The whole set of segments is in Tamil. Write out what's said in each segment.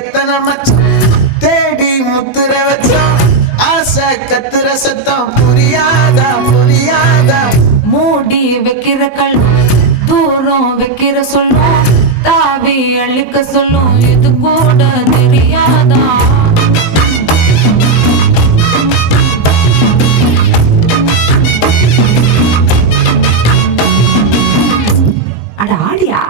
எத்தனை மச்சம் தேடி முத்துற வச்சோம் ஆசை கத்துற சத்தம் புரியாதா புரியாதா மூடி வைக்கிற கல் தூரம் வைக்கிற சொல்லும் தாவி அழிக்க சொல்லும் இது கூட தெரியாதா அட ஆடியா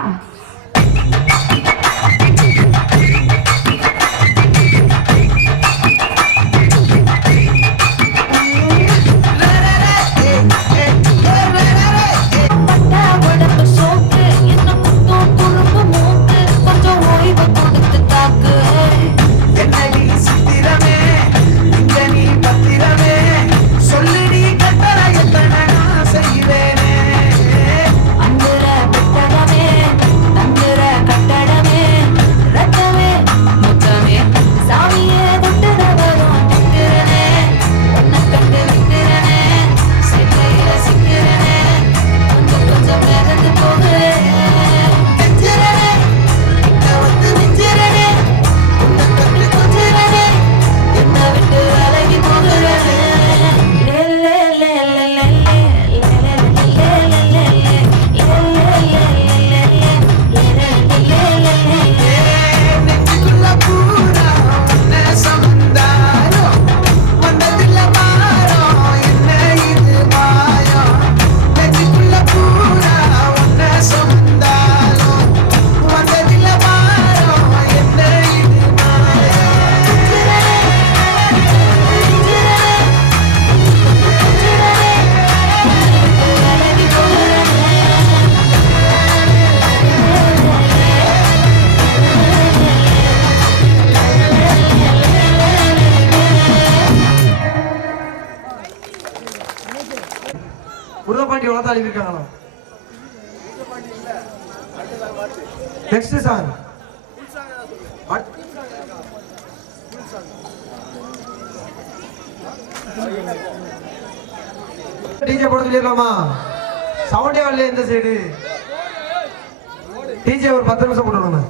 உருளப்பாண்டி வளர்த்து அழிவிருக்காங்களா நெக்ஸ்ட் சாங் டிஜே போட சொல்லிடலாமா சவுண்டே வரல இந்த சைடு டிஜே ஒரு 10 நிமிஷம் போடணும்